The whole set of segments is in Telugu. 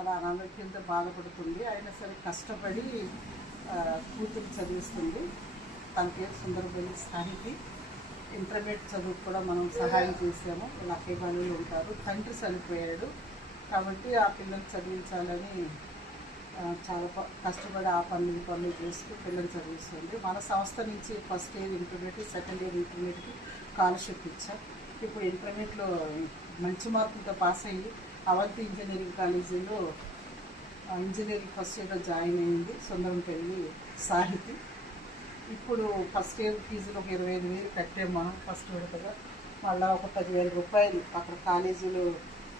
చాలా అనారోగ్యంతో బాధపడుతుంది. అయినా సరే కష్టపడి కూతురు చదివిస్తుంది. తన పేరు సుందరబల్లి సాహితి. ఇంటర్మీడియట్ చదువు కూడా మనం సహాయం చేసాము. ఇలా అక్కయ్యలు ఉంటారు. తండ్రి చనిపోయాడు కాబట్టి ఆ పిల్లలు చదివించాలని చాలా కష్టపడి ఆ పనులు చేస్తూ పిల్లలు చదివిస్తుంది. మన సంస్థ నుంచి first year intermediate, second year ఇంటర్మీడియట్కి స్కాలర్షిప్ ఇచ్చాం. ఇప్పుడు ఇంటర్మీడియట్లో మంచి మార్కులతో పాస్ అయ్యి అవంతి ఇంజనీరింగ్ కాలేజీలో ఇంజనీరింగ్ ఫస్ట్ ఇయర్లో జాయిన్ అయింది సుందరంపల్లి సాహితి. ఇప్పుడు ఫస్ట్ ఇయర్ ఫీజులు ఒక 25,000 కట్టాము మనం ఫస్ట్ విడతగా. మళ్ళీ ఒక 10,000 రూపాయలు అక్కడ కాలేజీలో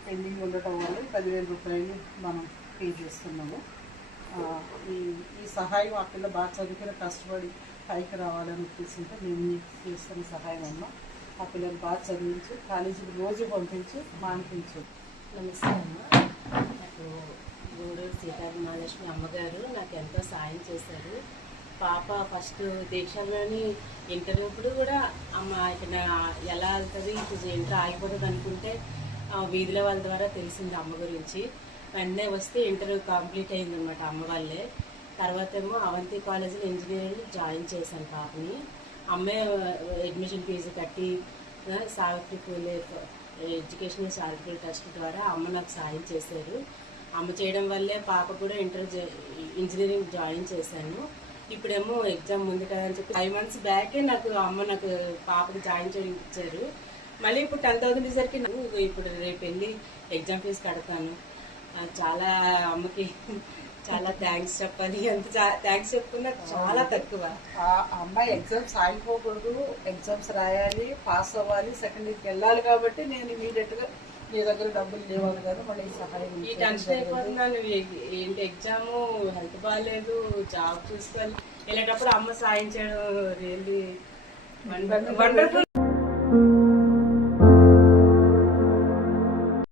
పెండింగ్ ఉండటం వల్ల 10,000 రూపాయలు మనం పే చేస్తున్నాము. ఈ సహాయం ఆ పిల్ల బాగా చదువుకుని కష్టపడి పైకి రావాలని ఉద్దేశంతో మేము చేస్తున్న సహాయం అన్నాం. ఆ పిల్లలు బాగా చదివించు, కాలేజీకి రోజు పంపించు, మానిపించు. నమస్తే అమ్మ. నాకు గూడూరు సీతారామలక్ష్మి అమ్మగారు నాకు ఎంతో సాయం చేశారు. పాప ఫస్ట్ దీక్షలోని ఇంటర్ ఇప్పుడు కూడా అమ్మ ఇక్కడ ఎలా వెళ్తుంది, ఇంటర్ ఆగిపోతుంది అనుకుంటే వీధుల వాళ్ళ ద్వారా తెలిసింది అమ్మ గురించి. వెంటనే వస్తే ఇంటర్ కంప్లీట్ అయిందనమాట అమ్మ వాళ్ళే. తర్వాత ఏమో అవంతి కాలేజీలో ఇంజనీరింగ్ జాయిన్ చేశాను పాపని. అమ్మే అడ్మిషన్ ఫీజు కట్టి సావిత్రి పూలే ఎడ్యుకేషనల్ చారిటబుల్ ట్రస్ట్ ద్వారా అమ్మ నాకు సాయం చేశారు. అమ్మ చేయడం వల్లే పాప కూడా ఇంజనీరింగ్ జాయిన్ చేశాను. ఇప్పుడేమో ఎగ్జామ్ ఉంది కదా అని చెప్పి 5 months బ్యాకే నాకు పాపకి జాయిన్ చేయించారు. మళ్ళీ ఇప్పుడు 10,000 ఇచ్చేసరికి ఇప్పుడు రేపు వెళ్ళి ఎగ్జామ్ ఫీజు కడతాను. చాలా అమ్మకి చాలా థ్యాంక్స్ చెప్పాలి. ఎంత థ్యాంక్స్ చెప్పుకున్నా చాలా తక్కువ. ఆ అమ్మాయి ఎగ్జామ్స్ ఆగిపోకూడదు, ఎగ్జామ్స్ రాయాలి, పాస్ అవ్వాలి, సెకండ్ ఇయర్కి వెళ్ళాలి. కాబట్టి నేను ఇమీడియట్గా నీ దగ్గర డబ్బులు లేవాలి కదా మళ్ళీ సహాయం. ఈ టెన్షన్ అయిపోతున్నాను. ఏంటి ఎగ్జాము, హెల్త్ బాగాలేదు, జాబ్ చూసుకోవాలి, వెళ్ళేటప్పుడు అమ్మ సాయం చేయడం రియల్లీ వండర్ఫుల్.